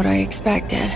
what I expected.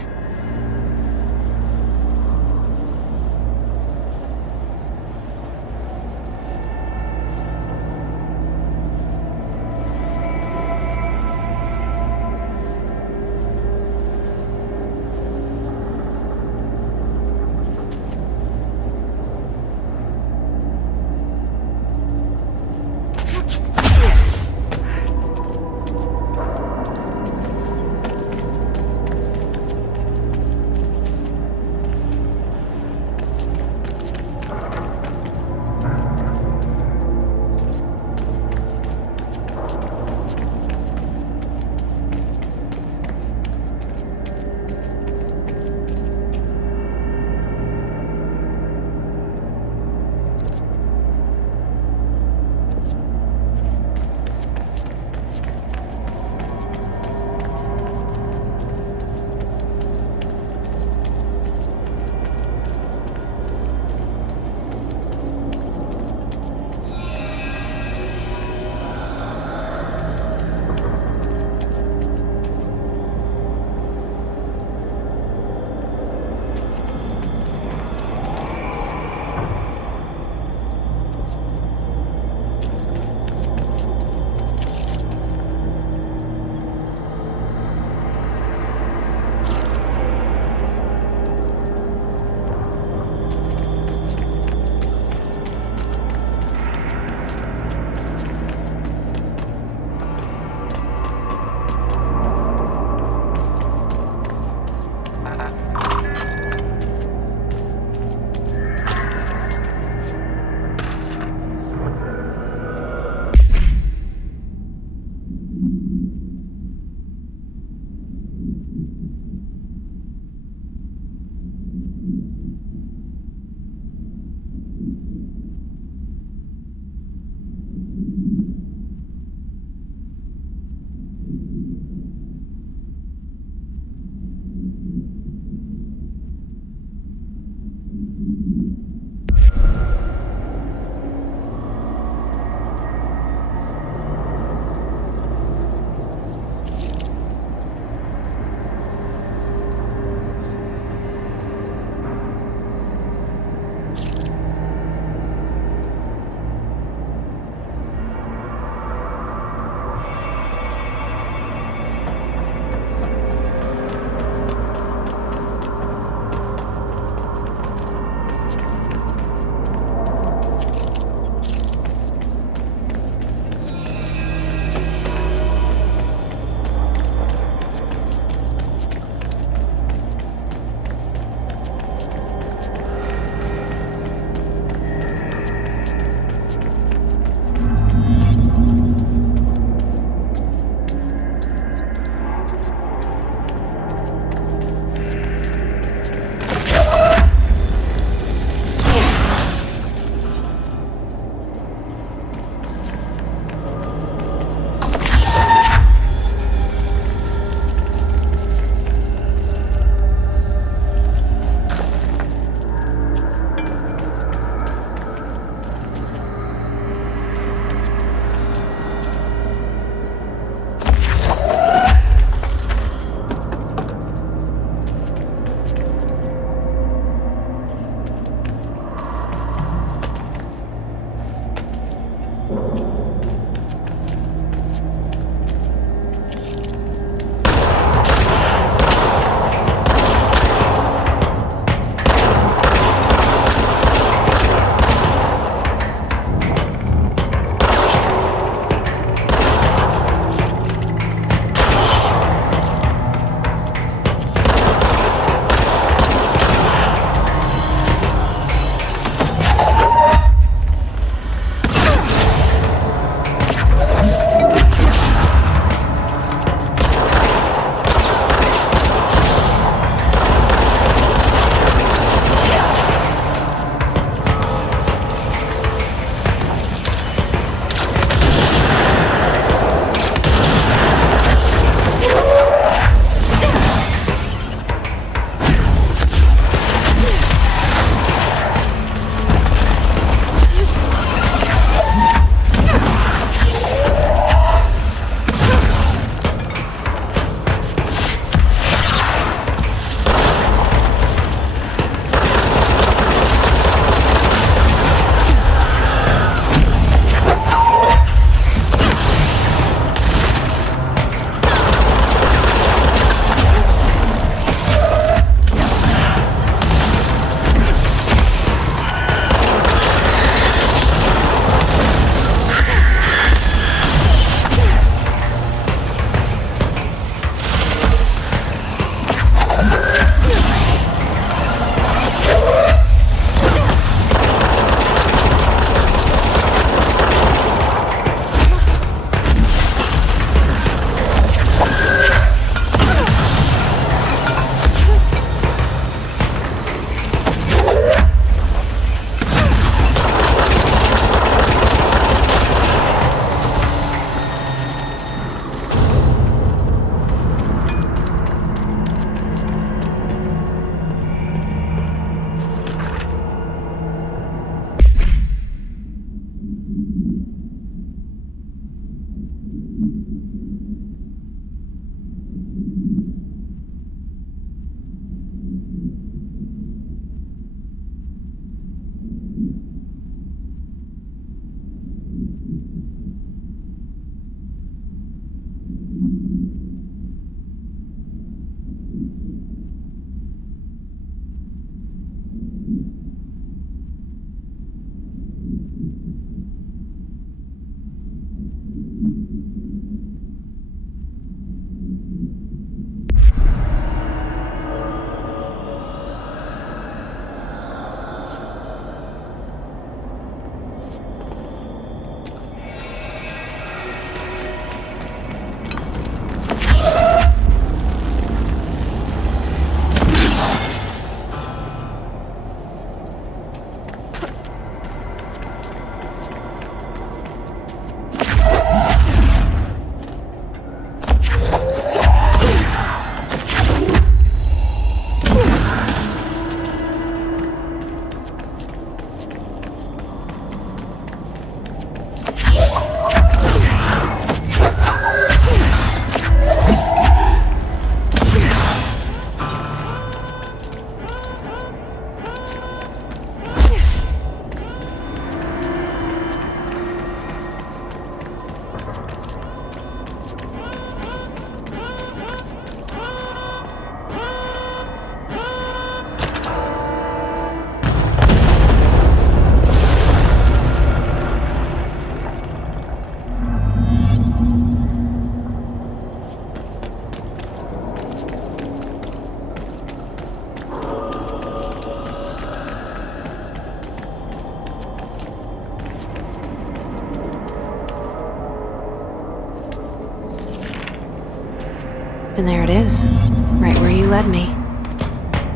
And there it is, right where you led me.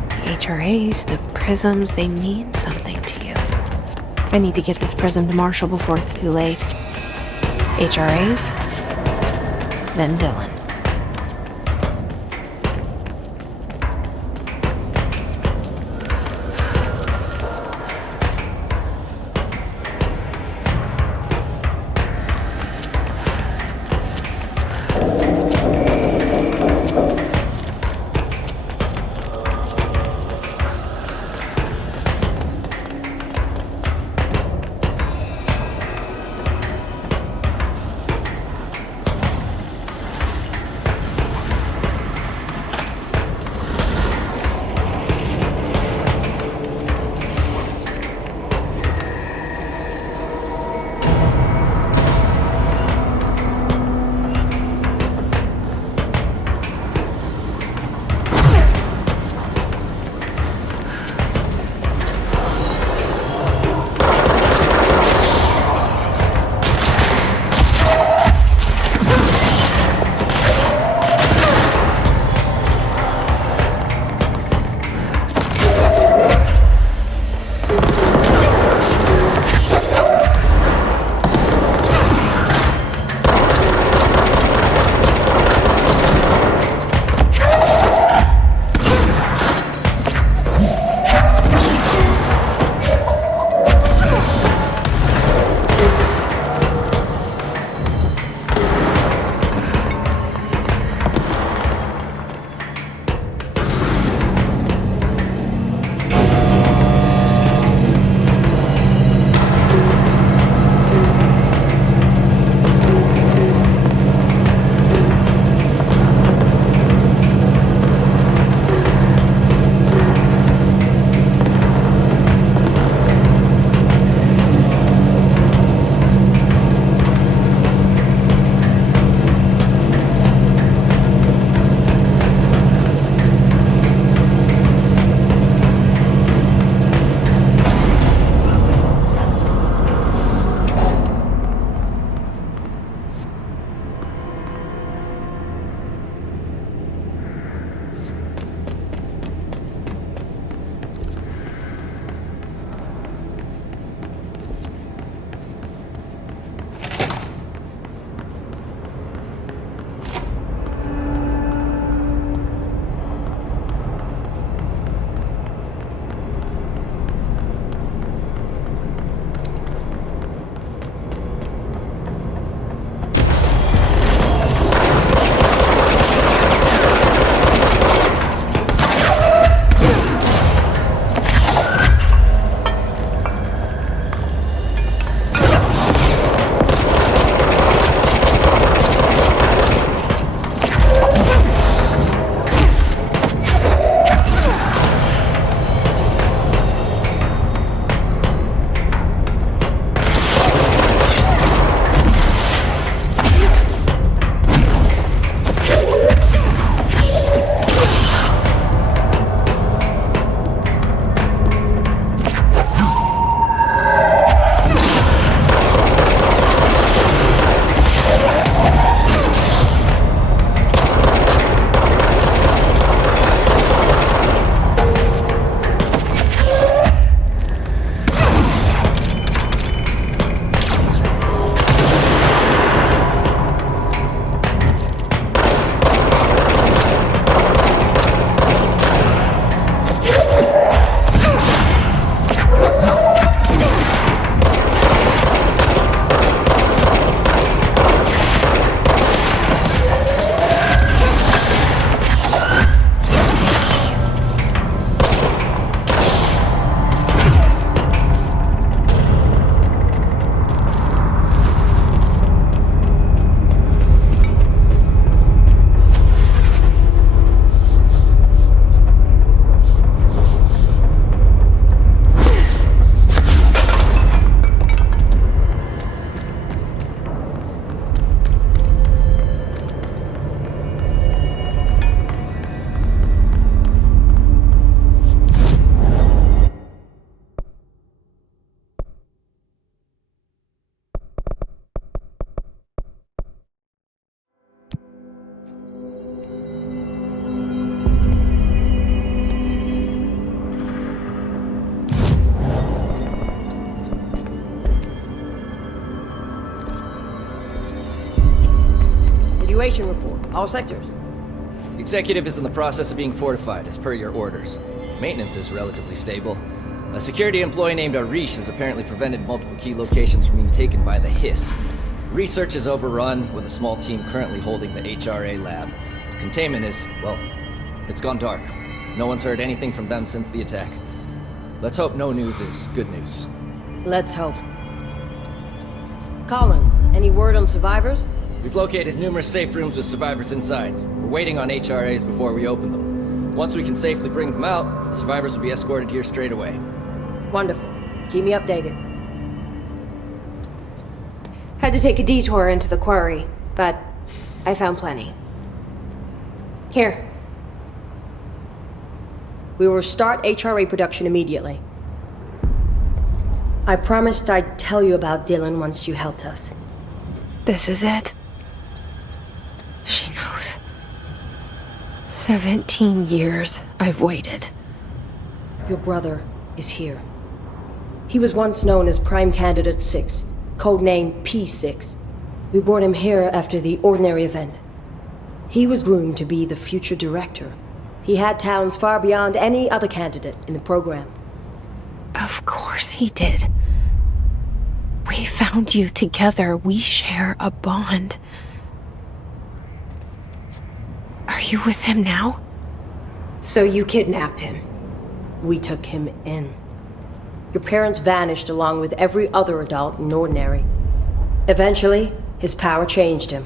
The HRAs, the prisms, they mean something to you. I need to get this prism to Marshall before it's too late. HRAs, then Dylan. Evacuation report. All sectors. Executive is in the process of being fortified, as per your orders. Maintenance is relatively stable. A security employee named Arish has apparently prevented multiple key locations from being taken by the Hiss. Research is overrun, with a small team currently holding the HRA lab. Containment is, well, it's gone dark. No one's heard anything from them since the attack. Let's hope no news is good news. Let's hope. Collins, any word on survivors? We've located numerous safe rooms with survivors inside. We're waiting on HRAs before we open them. Once we can safely bring them out, the survivors will be escorted here straight away. Wonderful. Keep me updated. Had to take a detour into the quarry, but I found plenty. Here. We will start HRA production immediately. I promised I'd tell you about Dylan once you helped us. This is it. She knows. 17 years I've waited. Your brother is here. He was once known as Prime Candidate 6, codename P6. We brought him here after the ordinary event. He was groomed to be the future director. He had talents far beyond any other candidate in the program. Of course he did. We found you together. We share a bond. Are you with him now? So you kidnapped him? We took him in. Your parents vanished along with every other adult in Ordinary. Eventually, his power changed him.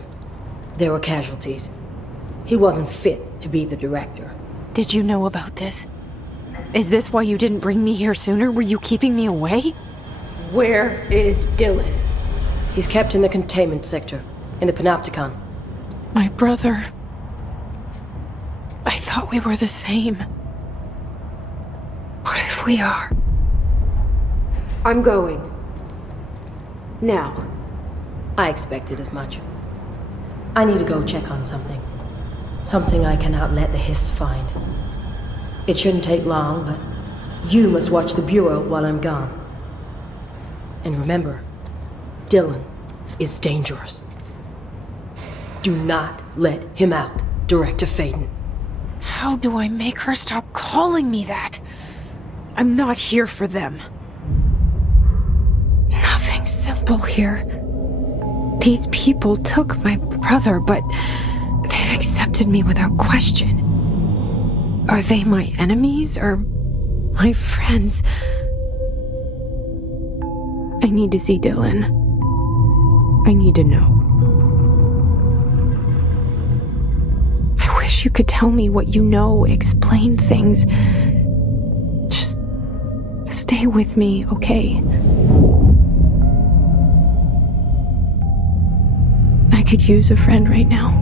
There were casualties. He wasn't fit to be the director. Did you know about this? Is this why you didn't bring me here sooner? Were you keeping me away? Where is Dylan? He's kept in the containment sector, in the Panopticon. My brother. I thought we were the same. What if we are? I'm going. Now. I expected as much. I need to go check on something. Something I cannot let the Hiss find. It shouldn't take long, but you must watch the Bureau while I'm gone. And remember, Dylan is dangerous. Do not let him out, Director Faden. How do I make her stop calling me that? I'm not here for them. Nothing simple here. These people took my brother, but they've accepted me without question. Are they my enemies or my friends? I need to see Dylan. I need to know. I wish you could tell me what you know, explain things. Just stay with me, okay? I could use a friend right now.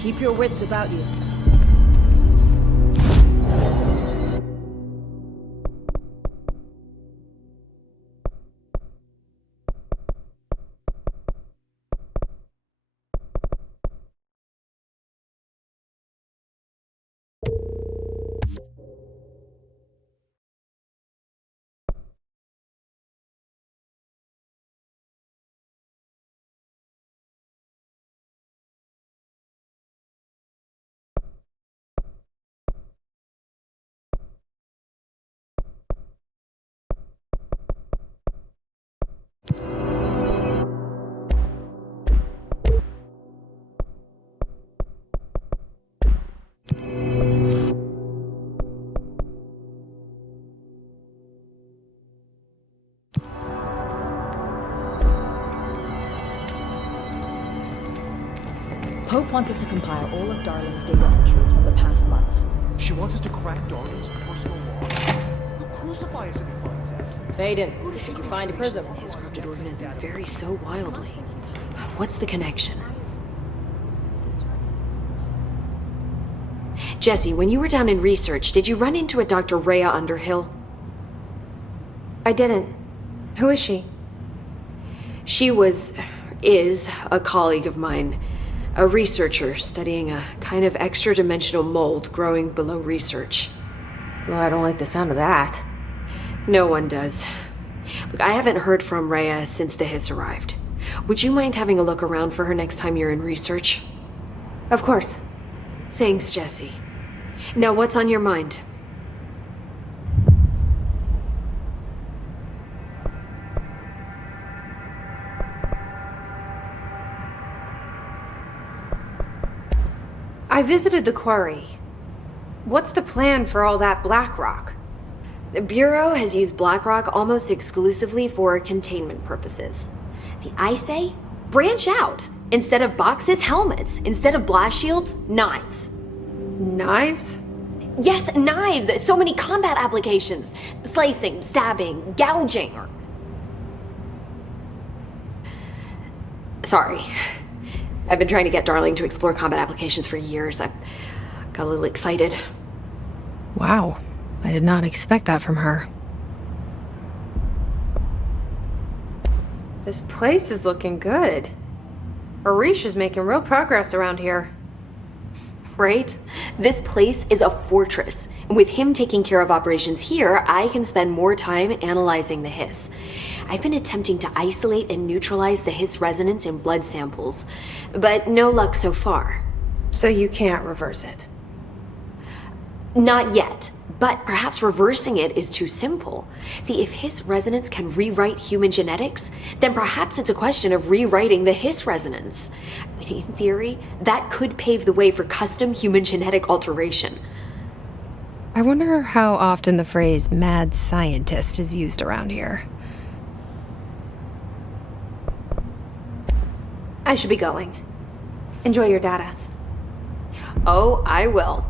Keep your wits about you. Hope wants us to compile all of Darling's data entries from the past month. She wants us to crack Darling's personal log. He'll crucify us if he finds out. Faden, did you find a prism? His corrupted organism vary so wildly. What's the connection? Jesse, when you were down in research, did you run into a Dr. Rhea Underhill? I didn't. Who is she? She is a colleague of mine, a researcher studying a kind of extra-dimensional mold growing below research. Well, I don't like the sound of that. No one does. Look, I haven't heard from Rhea since the Hiss arrived. Would you mind having a look around for her next time you're in research? Of course. Thanks, Jesse. Now, what's on your mind? I visited the quarry. What's the plan for all that black rock? The Bureau has used Blackrock almost exclusively for containment purposes. See, I say, branch out. Instead of boxes, helmets. Instead of blast shields, knives. Knives? Yes, knives! So many combat applications. Slicing, stabbing, gouging. Sorry. I've been trying to get Darling to explore combat applications for years. I got a little excited. Wow. I did not expect that from her. This place is looking good. Arish is making real progress around here. Right? This place is a fortress. And with him taking care of operations here, I can spend more time analyzing the Hiss. I've been attempting to isolate and neutralize the Hiss resonance in blood samples, but no luck so far. So you can't reverse it? Not yet, but perhaps reversing it is too simple. See, if Hiss resonance can rewrite human genetics, then perhaps it's a question of rewriting the Hiss resonance. In theory, that could pave the way for custom human genetic alteration. I wonder how often the phrase mad scientist is used around here. I should be going. Enjoy your data. Oh, I will.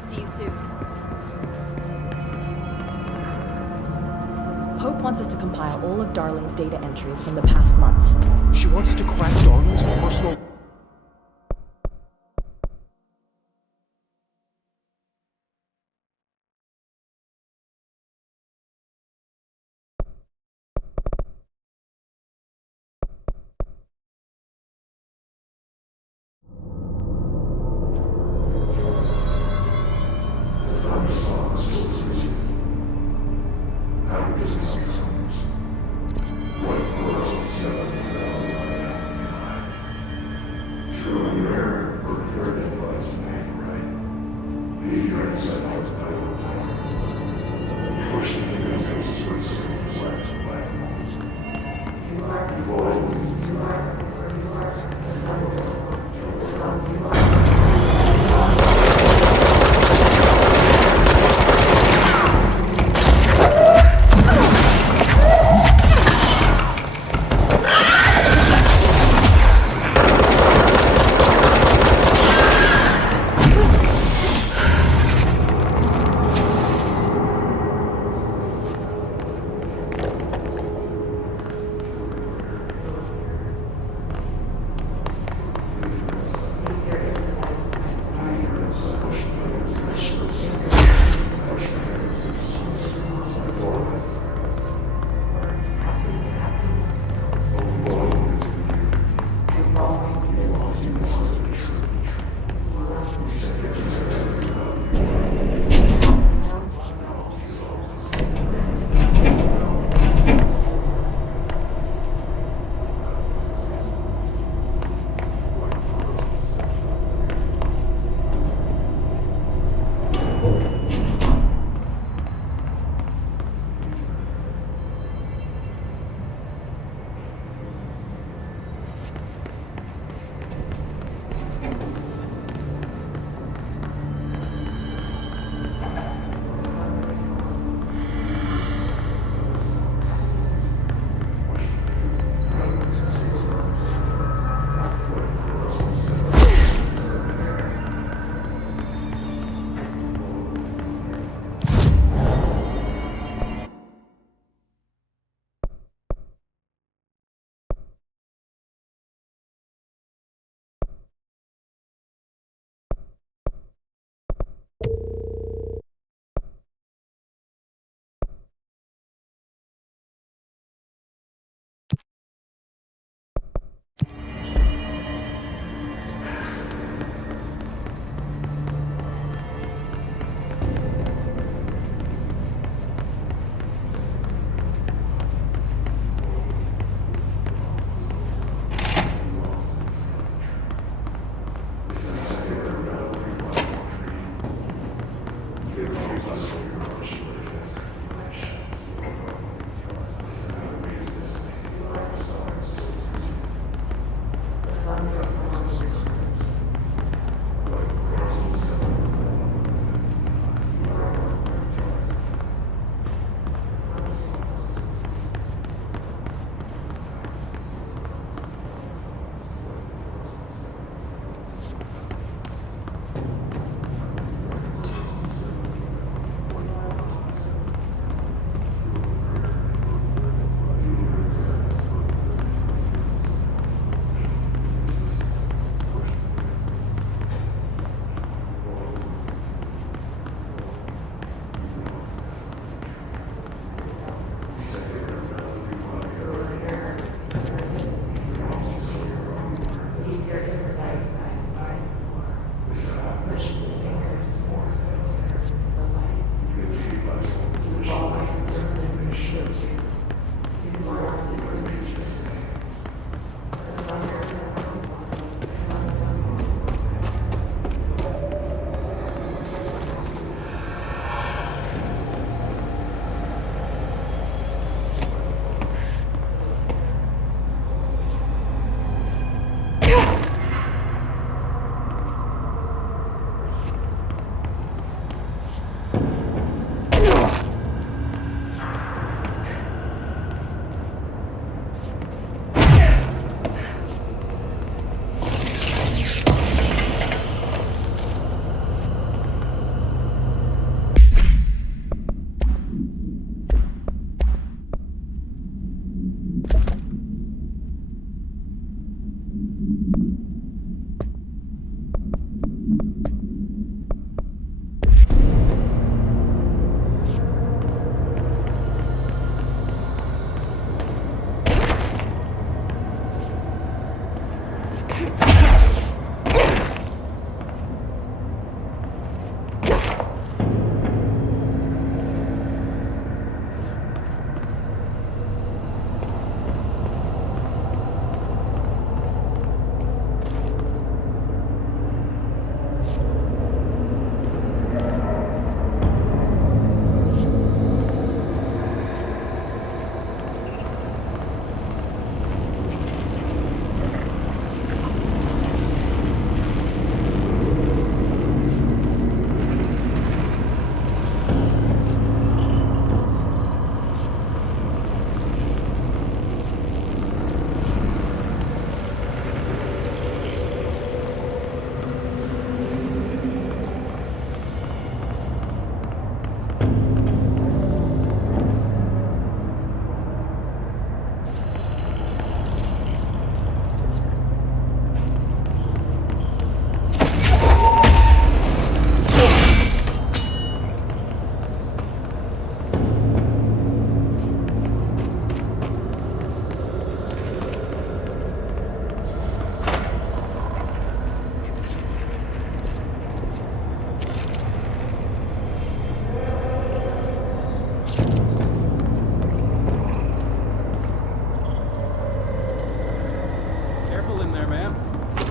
See you soon. Hope wants us to compile all of Darling's data entries from the past month. She wants us to crack Darling's personal...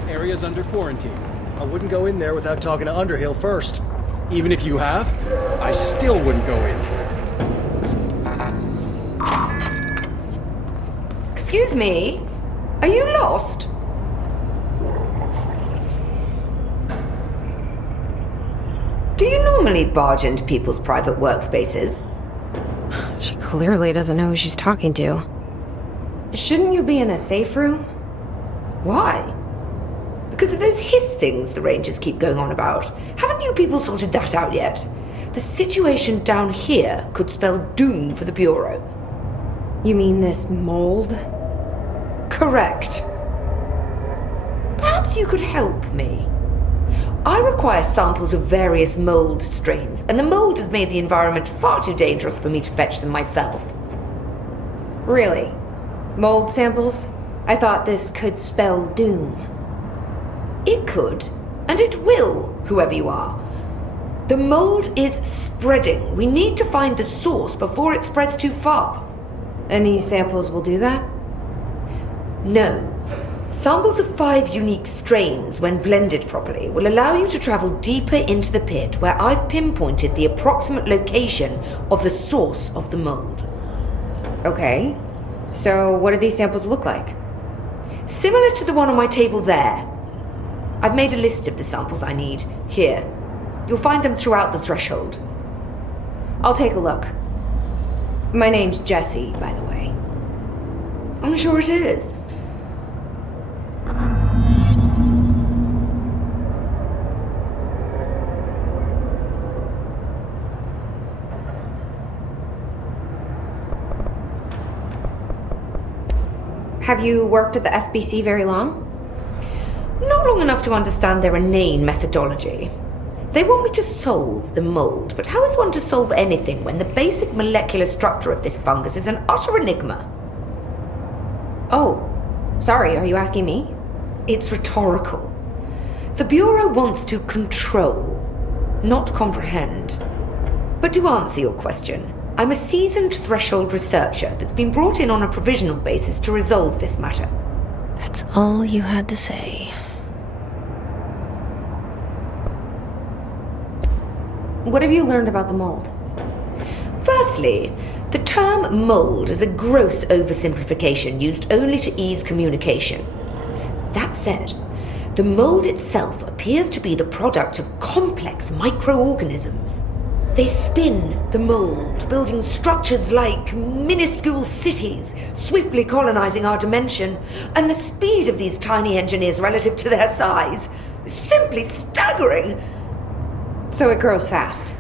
Area's under quarantine. I wouldn't go in there without talking to Underhill first. Even if you have, I still wouldn't go in. Excuse me? Are you lost? Do you normally barge into people's private workspaces? She clearly doesn't know who she's talking to. Shouldn't you be in a safe room? Why? Because of those hiss things the Rangers keep going on about. Haven't you people sorted that out yet? The situation down here could spell doom for the Bureau. You mean this mold? Correct. Perhaps you could help me. I require samples of various mold strains, and the mold has made the environment far too dangerous for me to fetch them myself. Really? Mold samples? I thought this could spell doom. It could, and it will, whoever you are. The mold is spreading. We need to find the source before it spreads too far. And these samples will do that? No. Samples of 5 unique strains, when blended properly, will allow you to travel deeper into the pit where I've pinpointed the approximate location of the source of the mold. Okay. So what do these samples look like? Similar to the one on my table there. I've made a list of the samples I need. Here. You'll find them throughout the threshold. I'll take a look. My name's Jesse, by the way. I'm sure it is. Have you worked at the FBC very long? Not long enough to understand their inane methodology. They want me to solve the mold, but how is one to solve anything when the basic molecular structure of this fungus is an utter enigma? Oh, sorry, are you asking me? It's rhetorical. The Bureau wants to control, not comprehend. But to answer your question, I'm a seasoned threshold researcher that's been brought in on a provisional basis to resolve this matter. That's all you had to say. What have you learned about the mold? Firstly, the term mold is a gross oversimplification used only to ease communication. That said, the mold itself appears to be the product of complex microorganisms. They spin the mold, building structures like minuscule cities, swiftly colonizing our dimension, and the speed of these tiny engineers relative to their size is simply staggering. So it grows fast.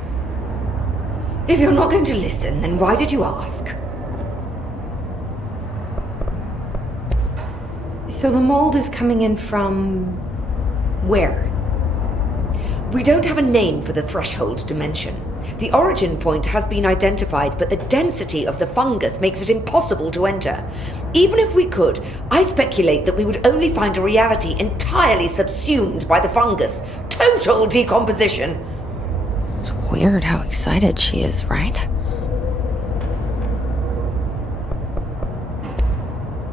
If you're not going to listen, then why did you ask? So the mold is coming in from where? We don't have a name for the threshold dimension. The origin point has been identified, but the density of the fungus makes it impossible to enter. Even if we could, I speculate that we would only find a reality entirely subsumed by the fungus. Total decomposition. It's weird how excited she is, right?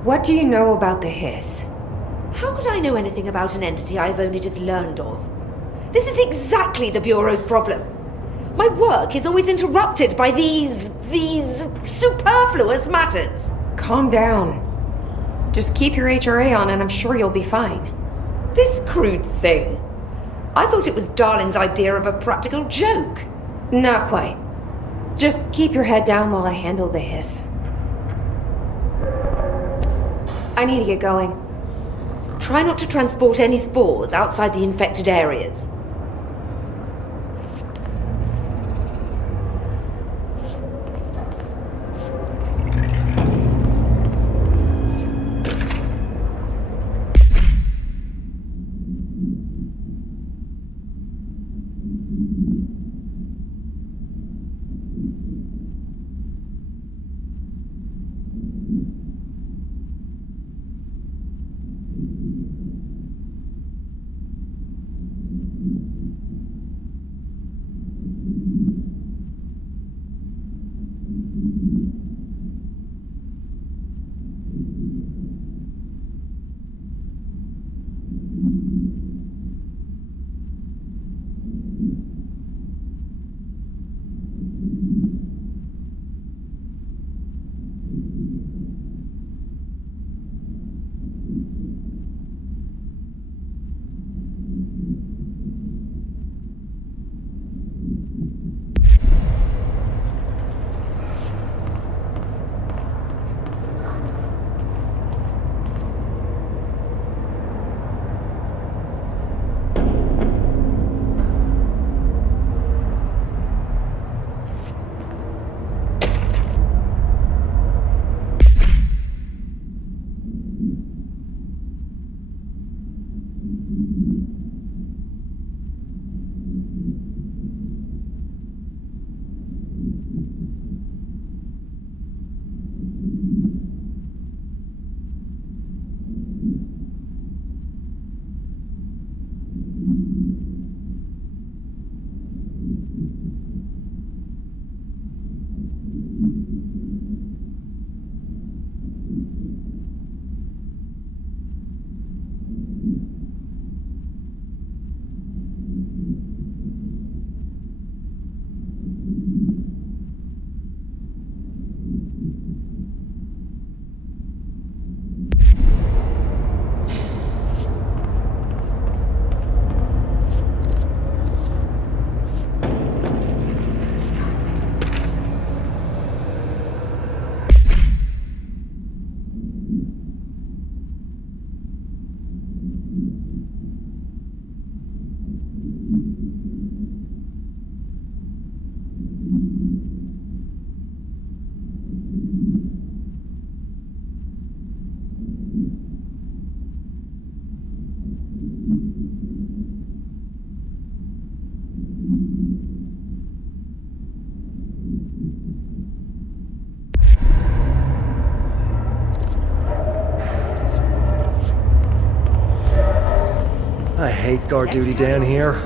What do you know about the hiss? How could I know anything about an entity I've only just learned of? This is exactly the Bureau's problem. My work is always interrupted by these superfluous matters. Calm down. Just keep your HRA on and I'm sure you'll be fine. This crude thing. I thought it was Darling's idea of a practical joke. Not quite. Just keep your head down while I handle the hiss. I need to get going. Try not to transport any spores outside the infected areas. I hate guard duty down here.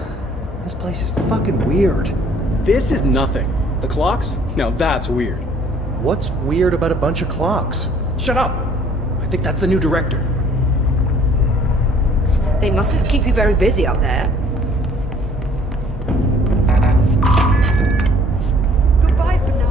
This place is fucking weird. This is nothing. The clocks? Now that's weird. What's weird about a bunch of clocks? Shut up! I think that's the new director. They mustn't keep you very busy up there. Goodbye for now.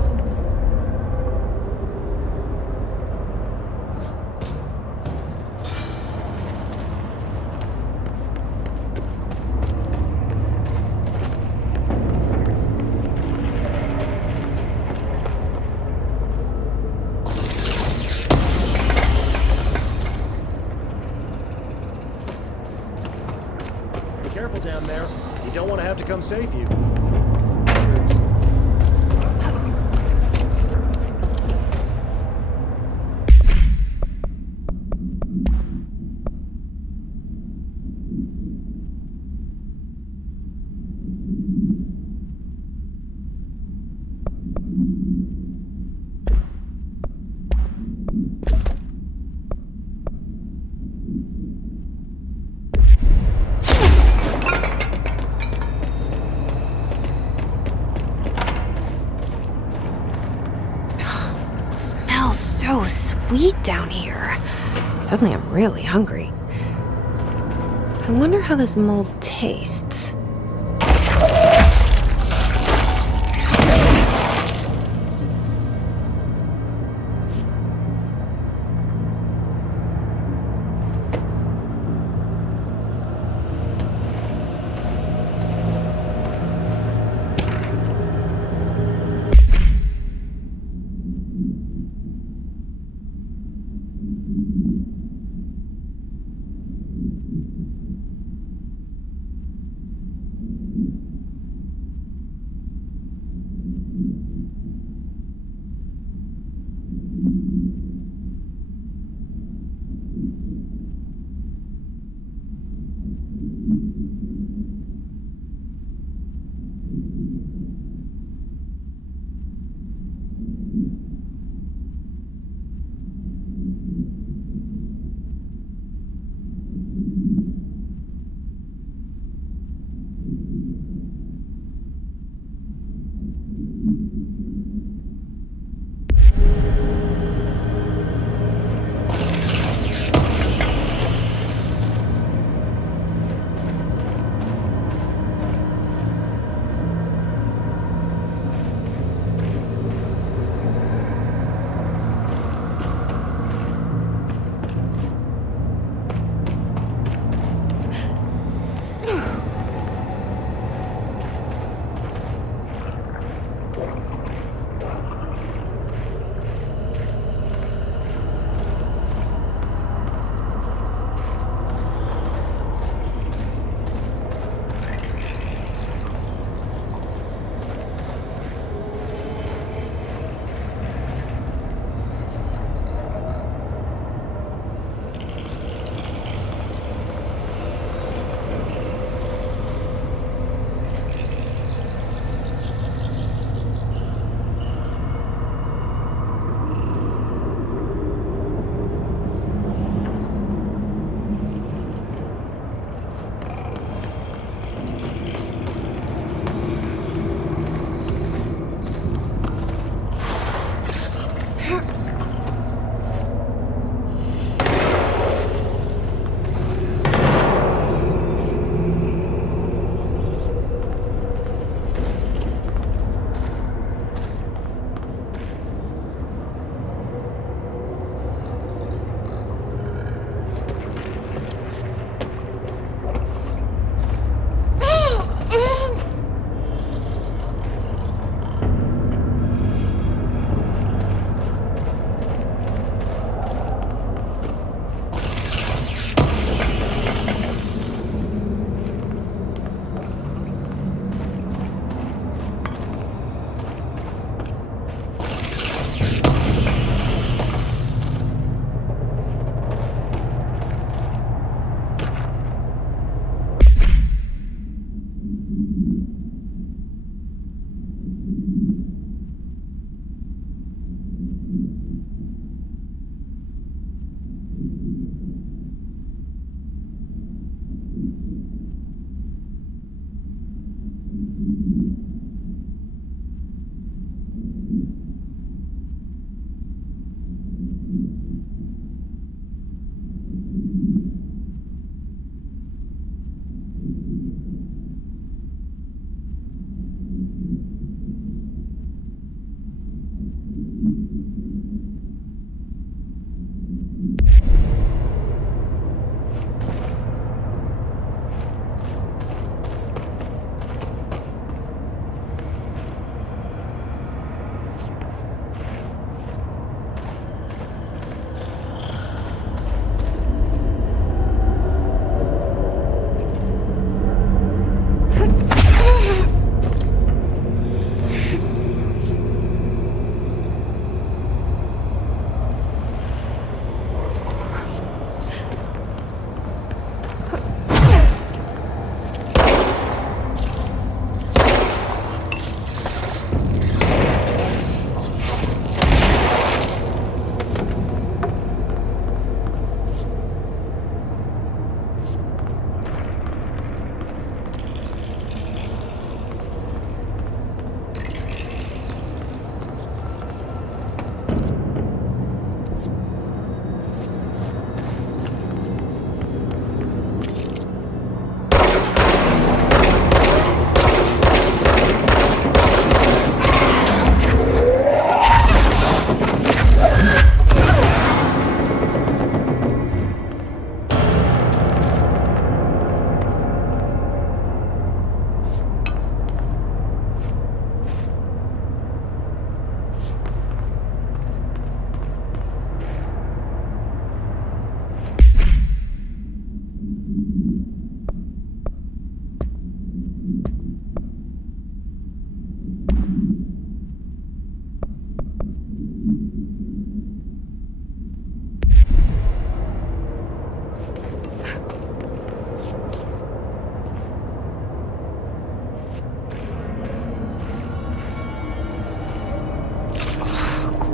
Careful down there. You don't want to have to come save you. so sweet down here. Suddenly I'm really hungry. I wonder how this mold tastes.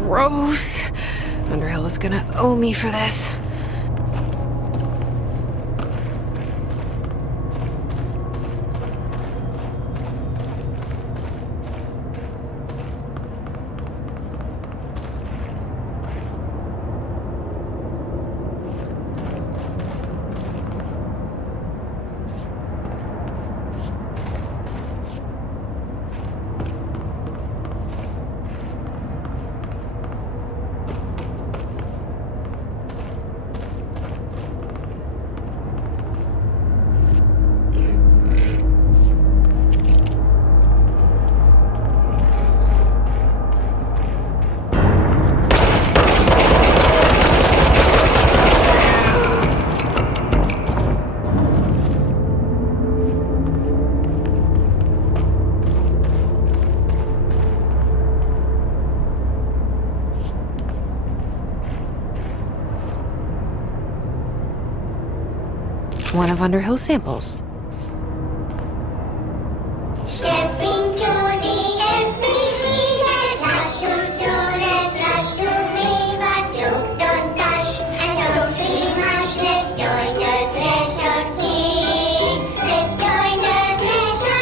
Gross. Underhill is gonna owe me for this. One of Underhill's samples. Step into the FBC, there's lots to do, there's lots to read, but you don't touch and don't scream much. Let's join the Thresher Kids. Let's join the Thresher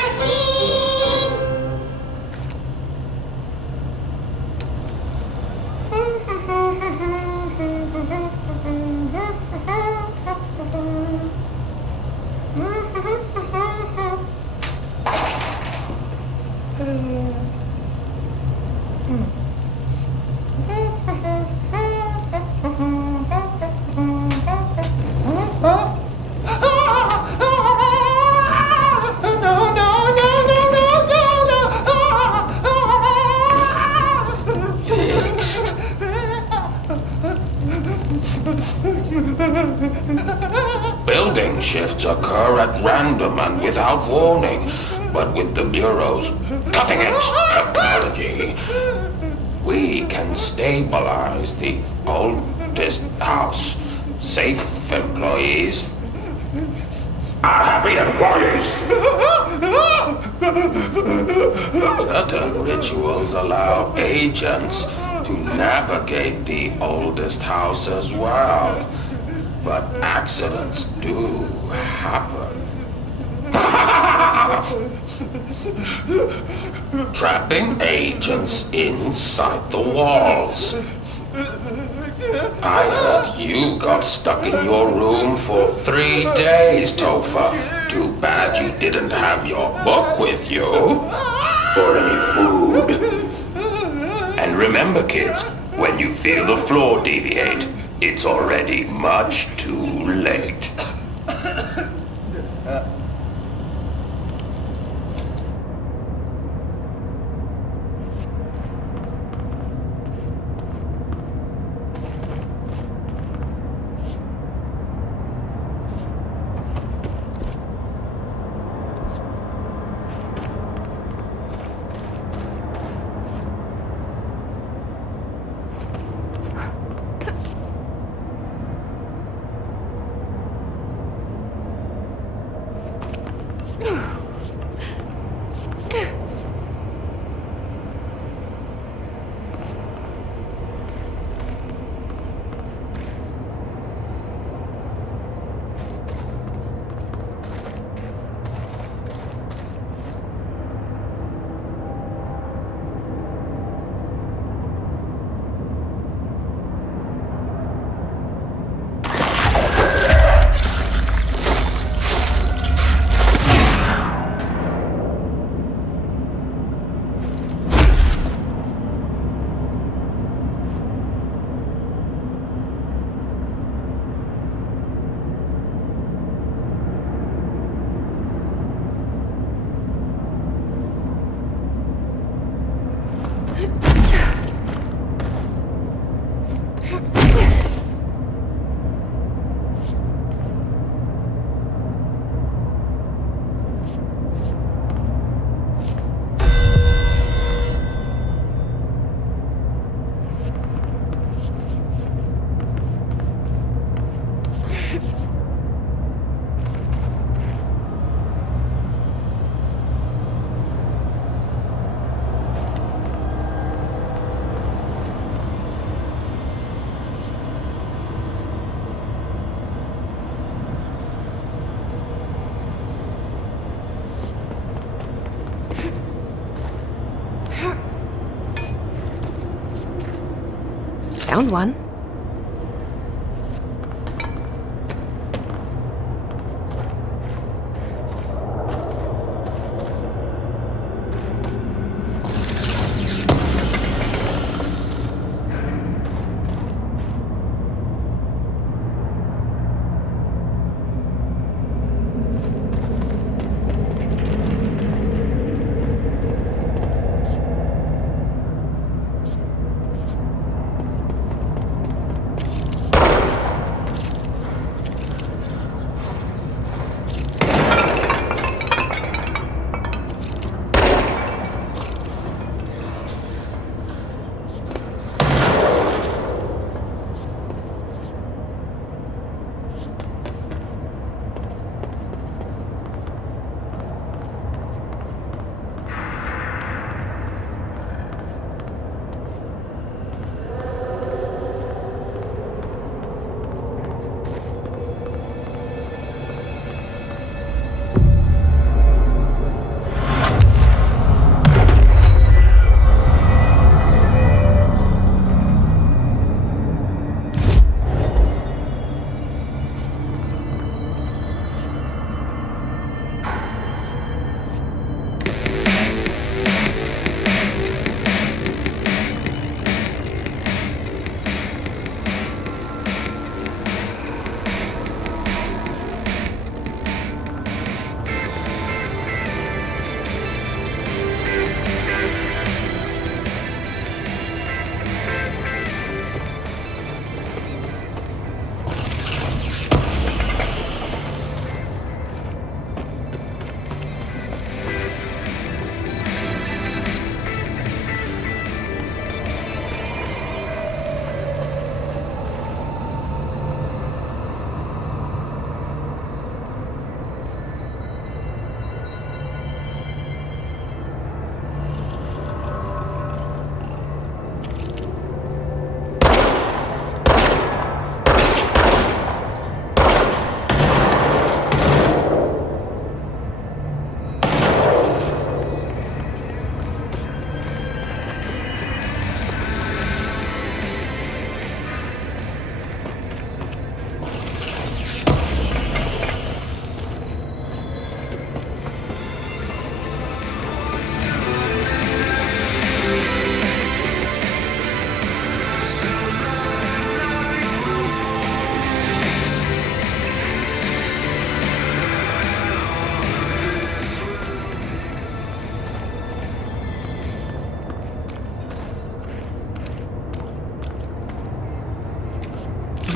Building shifts occur at random and without warning, but with the Bureau's cutting-edge technology, we can stabilize the oldest house. Safe employees are happy employees. Certain rituals allow agents to navigate the oldest house as well. But accidents do happen. Trapping agents inside the walls. I heard you got stuck in your room for 3 days, Topher. Too bad you didn't have your book with you. Or any food. And remember, kids, when you feel the floor deviate, it's already much too late. Found one.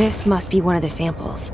This must be one of the samples.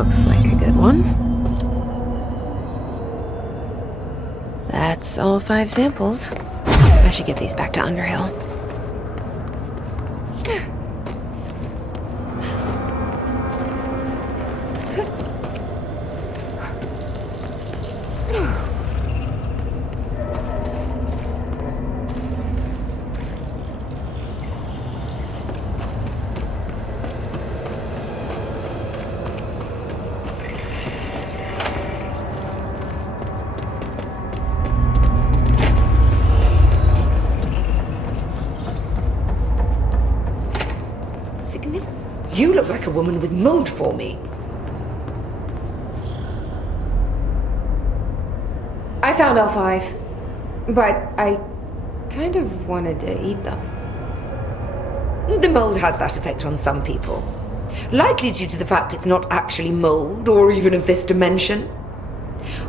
Looks like a good one. That's all 5 samples. I should get these back to Underhill. You look like a woman with mold for me. I found all 5, but I kind of wanted to eat them. The mold has that effect on some people. Likely due to the fact it's not actually mold, or even of this dimension.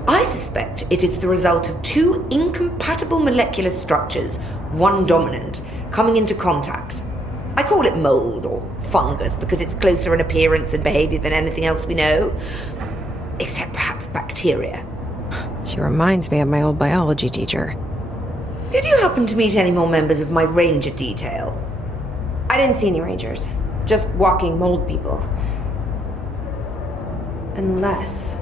I suspect it is the result of 2 incompatible molecular structures, one dominant, coming into contact. I call it mold, or fungus, because it's closer in appearance and behavior than anything else we know. Except perhaps bacteria. She reminds me of my old biology teacher. Did you happen to meet any more members of my ranger detail? I didn't see any rangers. Just walking mold people. Unless...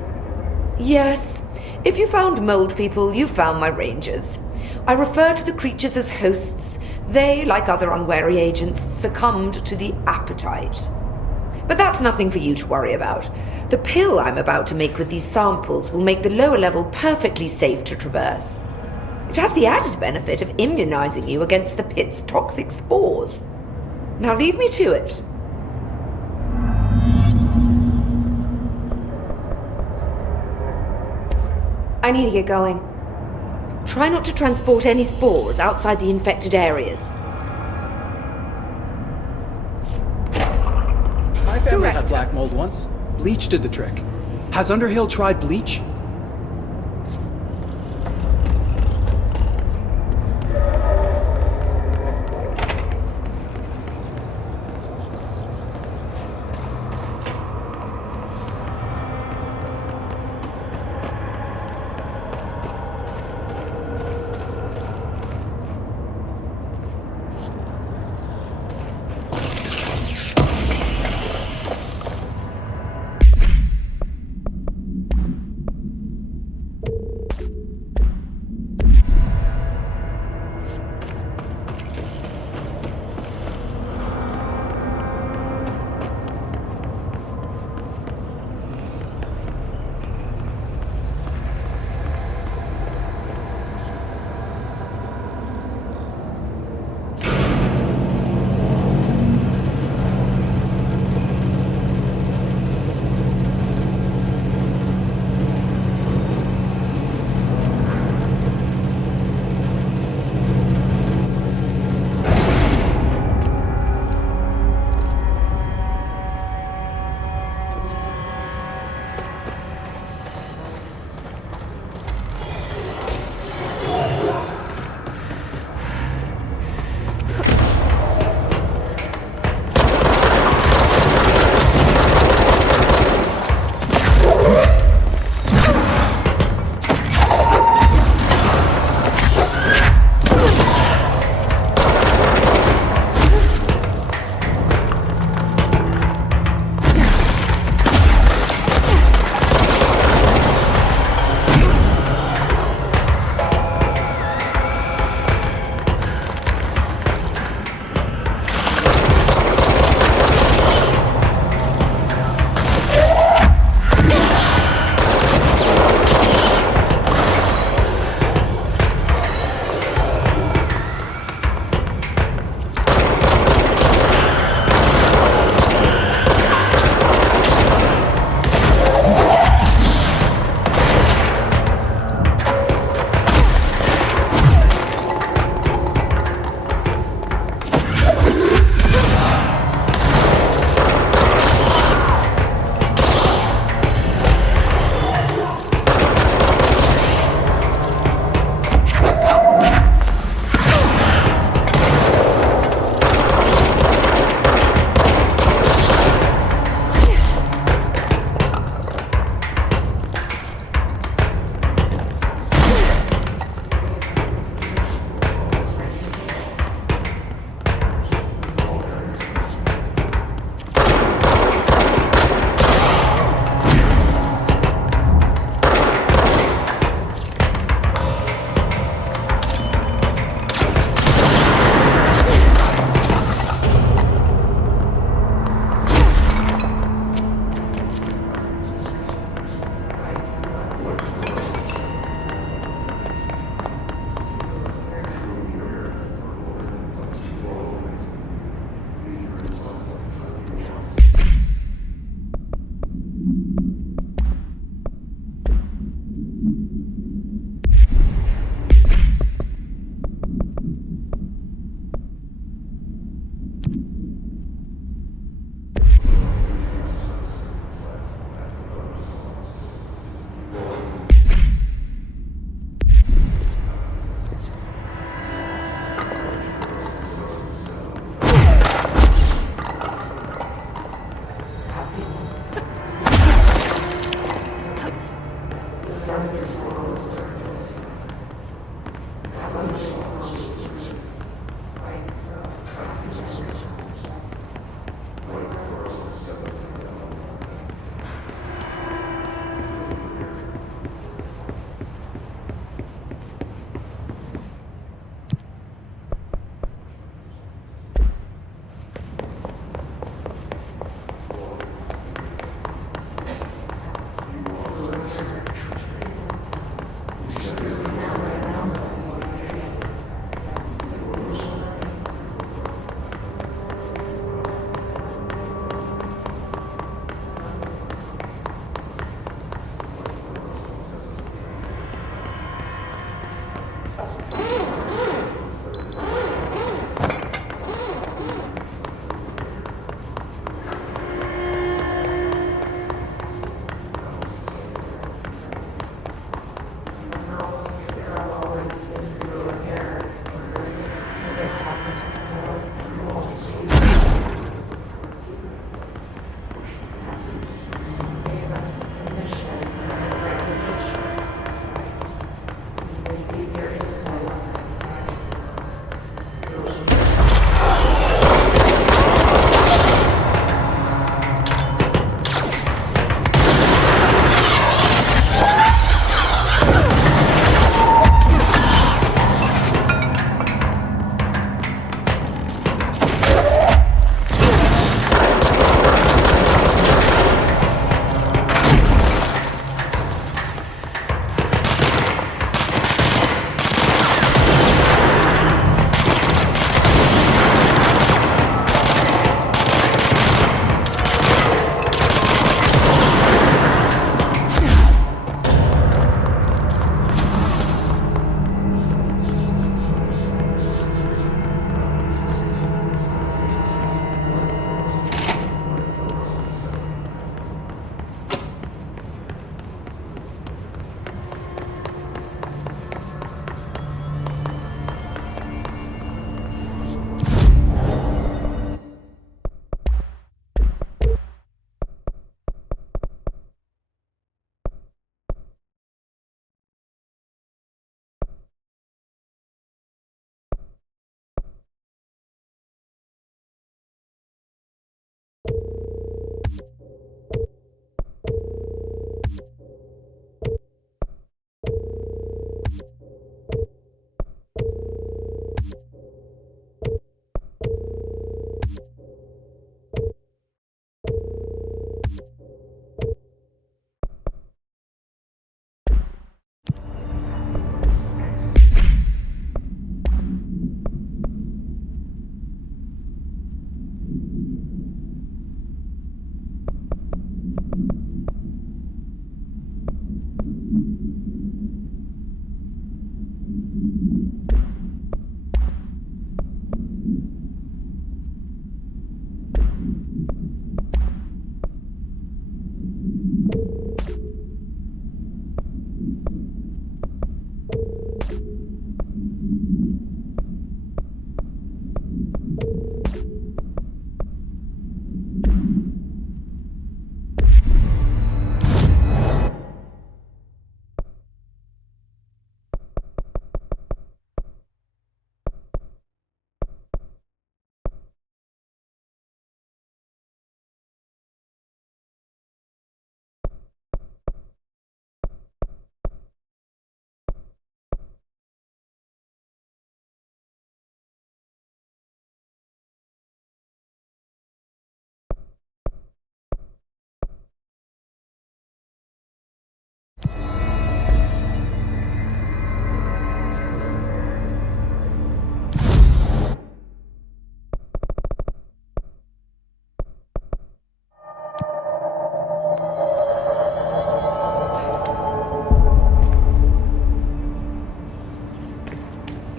Yes. If you found mold people, you found my rangers. I refer to the creatures as hosts. They, like other unwary agents, succumbed to the appetite. But that's nothing for you to worry about. The pill I'm about to make with these samples will make the lower level perfectly safe to traverse. It has the added benefit of immunizing you against the pit's toxic spores. Now leave me to it. I need to get going. Try not to transport any spores outside the infected areas. My family had Director. black mold once. Bleach did the trick. Has Underhill tried bleach?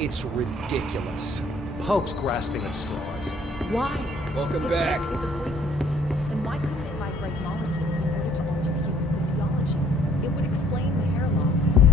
It's ridiculous. Pope's grasping at straws. Why? Welcome If back. this is a frequency, then why couldn't it vibrate molecules in order to alter human physiology? It would explain the hair loss.